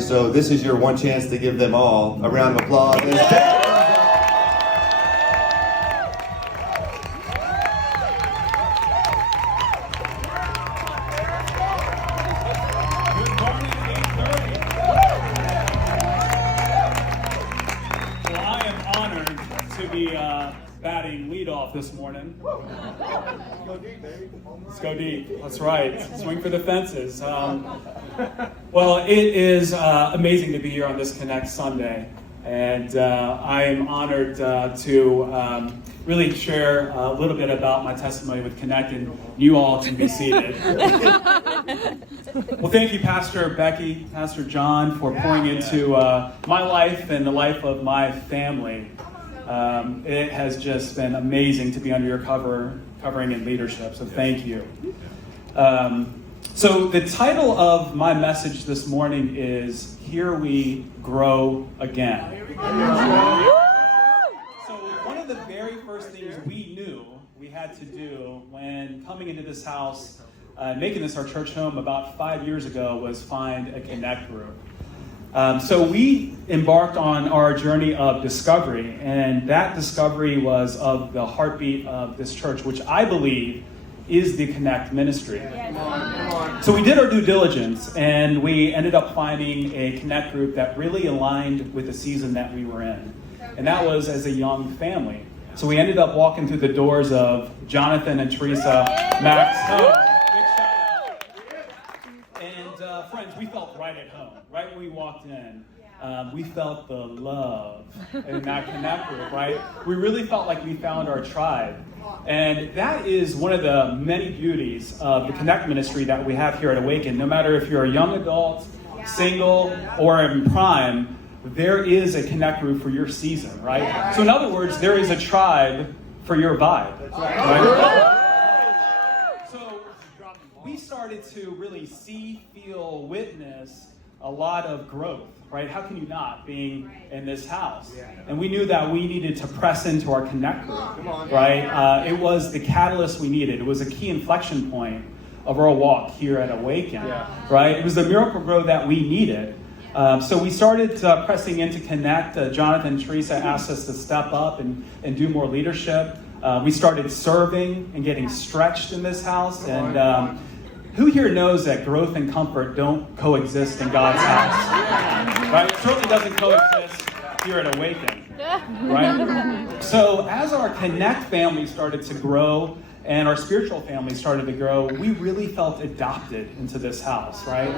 So this is your one chance to give them all a round of applause. Good morning, 8:30. Well, I am honored to be batting leadoff this morning. Let's go deep, baby. Let's go deep. That's right. Swing for the fences. Well, it is amazing to be here on this Connect Sunday, and I am honored to really share a little bit about my testimony with Connect, and you all can be seated. Well, thank you, Pastor Becky, Pastor John, for pouring into my life and the life of my family. It has just been amazing to be under your covering and leadership, so thank you. So the title of my message this morning is Here We Grow Again. So one of the very first things we knew we had to do when coming into this house, making this our church home about 5 years ago, was find a Connect group. So we embarked on our journey of discovery, and that discovery was of the heartbeat of this church, which I believe is the Connect ministry. So we did our due diligence, and we ended up finding a Connect group that really aligned with the season that we were in, and that was as a young family. So we ended up walking through the doors of Jonathan and Teresa Max home. Big shout out. And friends, we felt right at home. Right when we walked in, we felt the love in that Connect group, right? We really felt like we found our tribe. And that is one of the many beauties of the Connect ministry that we have here at Awaken. No matter if you're a young adult, single, or in prime, there is a Connect group for your season, right? So in other words, there is a tribe for your vibe, right? So we started to really see, feel, witness a lot of growth, right? How can you not, being in this house? And we knew that we needed to press into our Connect group, right? It was the catalyst we needed. It was a key inflection point of our walk here at Awaken, right? It was the miracle growth that we needed. So we started pressing into Connect. Jonathan and Teresa asked us to step up and do more leadership. We started serving and getting stretched in this house, and who here knows that growth and comfort don't coexist in God's house? Right? It certainly doesn't coexist here at Awaken. Right? So as our Connect family started to grow and our spiritual family started to grow, we really felt adopted into this house, right?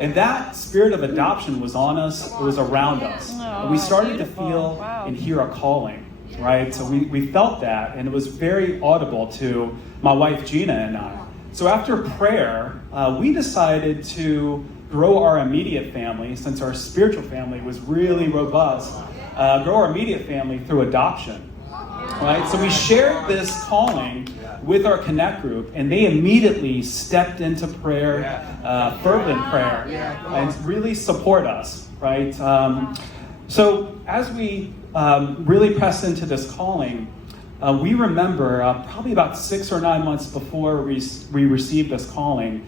And that spirit of adoption was on us, it was around us. And we started to feel and hear a calling, right? So we felt that, and it was very audible to my wife Gina and I. So after prayer, we decided to grow our immediate family, since our spiritual family was really robust, grow our immediate family through adoption, right? So we shared this calling with our Connect group, and they immediately stepped into prayer, fervent prayer, and really support us, right? So as we really pressed into this calling, we remember probably about 6 or 9 months before we received this calling,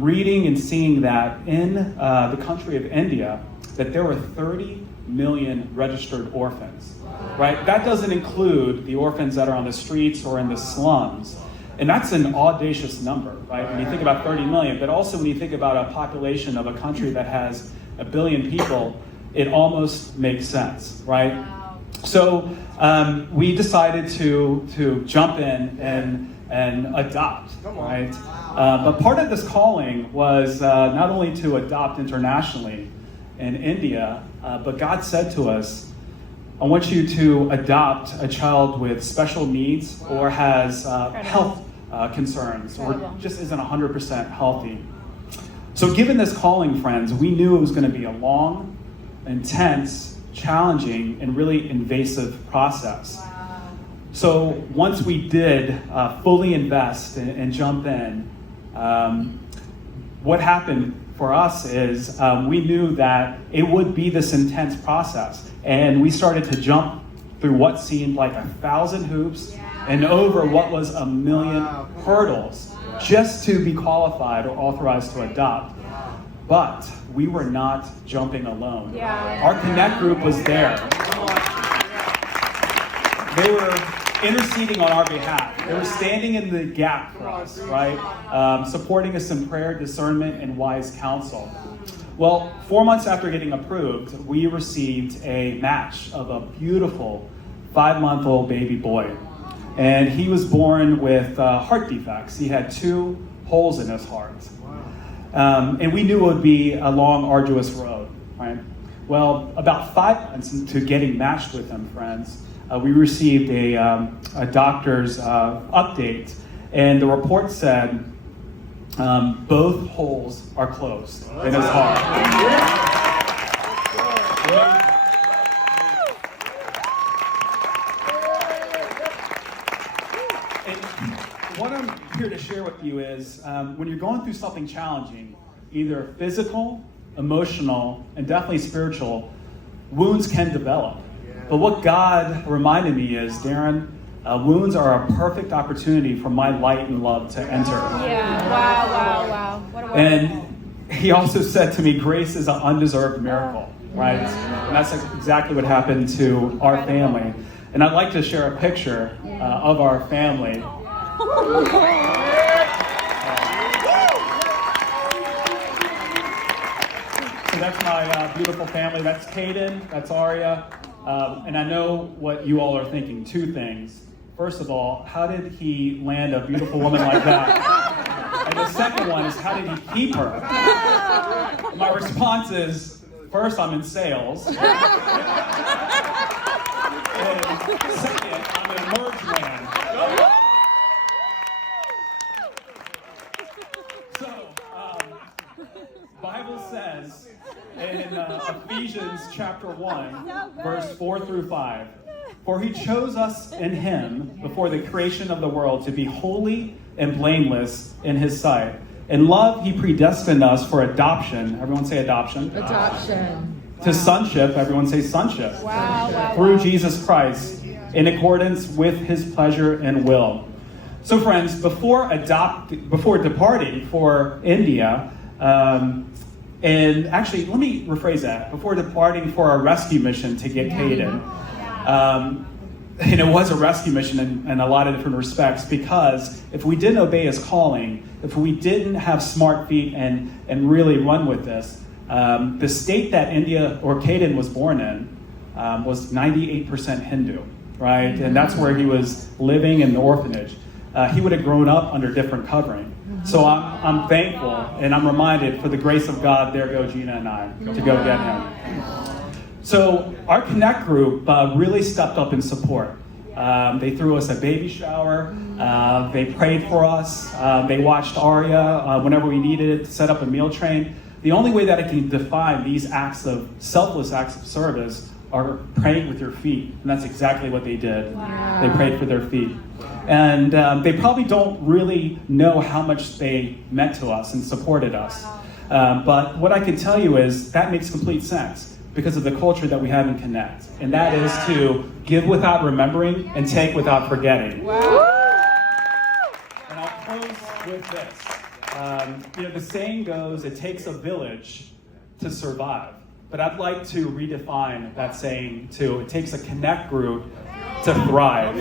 reading and seeing that in the country of India, that there were 30 million registered orphans, right? That doesn't include the orphans that are on the streets or in the slums. And that's an audacious number, right? When you think about 30 million, but also when you think about a population of a country that has 1 billion people, it almost makes sense, right? So we decided to jump in and adopt, right? But part of this calling was not only to adopt internationally in India, but God said to us, I want you to adopt a child with special needs or has health concerns or just isn't 100% healthy. So given this calling, friends, we knew it was going to be a long, intense, challenging, and really invasive process. So once we did fully invest and jump in, what happened for us is we knew that it would be this intense process. And we started to jump through what seemed like 1,000 hoops and over what was 1 million hurdles just to be qualified or authorized to adopt. But we were not jumping alone. Yeah. Our Connect group was there. They were interceding on our behalf. They were standing in the gap for us, right? Supporting us in prayer, discernment, and wise counsel. Well, 4 months after getting approved, we received a match of a beautiful 5-month-old baby boy. And he was born with heart defects. He had 2 holes in his heart. And we knew it would be a long, arduous road, right? Well, about 5 months into getting matched with him, friends, we received a doctor's update, and the report said both holes are closed in his heart. And what I'm here to share with you is when you're going through something challenging, either physical, emotional, and definitely spiritual, wounds can develop. But what God reminded me is, Darren, wounds are a perfect opportunity for my light and love to enter. Yeah, wow. What a word. And he also said to me, grace is an undeserved miracle, right? And that's exactly what happened to our family. And I'd like to share a picture of our family. So that's my beautiful family. That's Caden, that's Aria. And I know what you all are thinking. 2 things. First of all, how did he land a beautiful woman like that? And the second one is, how did he keep her? My response is, first, I'm in sales. And second, I'm an merge man. So, Bible says in Ephesians chapter 1, verse 4 through 5, for he chose us in him before the creation of the world to be holy and blameless in his sight. In love, he predestined us for adoption. Everyone say adoption. Adoption. To sonship. Everyone say sonship. Wow. Through Jesus Christ, in accordance with his pleasure and will. So, friends, before departing for India, and actually, let me rephrase that. Before departing for our rescue mission to get Caden, and it was a rescue mission in a lot of different respects, because if we didn't obey his calling, if we didn't have smart feet and really run with this, the state that India or Caden was born in was 98% Hindu, right? And that's where he was living in the orphanage. He would have grown up under different covering. So I'm thankful, and I'm reminded, for the grace of God, there go Gina and I to go get him. So our Connect group really stepped up in support. They threw us a baby shower. They prayed for us. They watched Aria whenever we needed it, set up a meal train. The only way that I can define these selfless acts of service are praying with your feet. And that's exactly what they did. Wow. They prayed for their feet. And they probably don't really know how much they meant to us and supported us. But what I can tell you is that makes complete sense because of the culture that we have in Connect. And that is to give without remembering and take without forgetting. Wow. And I'll close with this. The saying goes, it takes a village to survive. But I'd like to redefine that saying to, it takes a Connect group to thrive.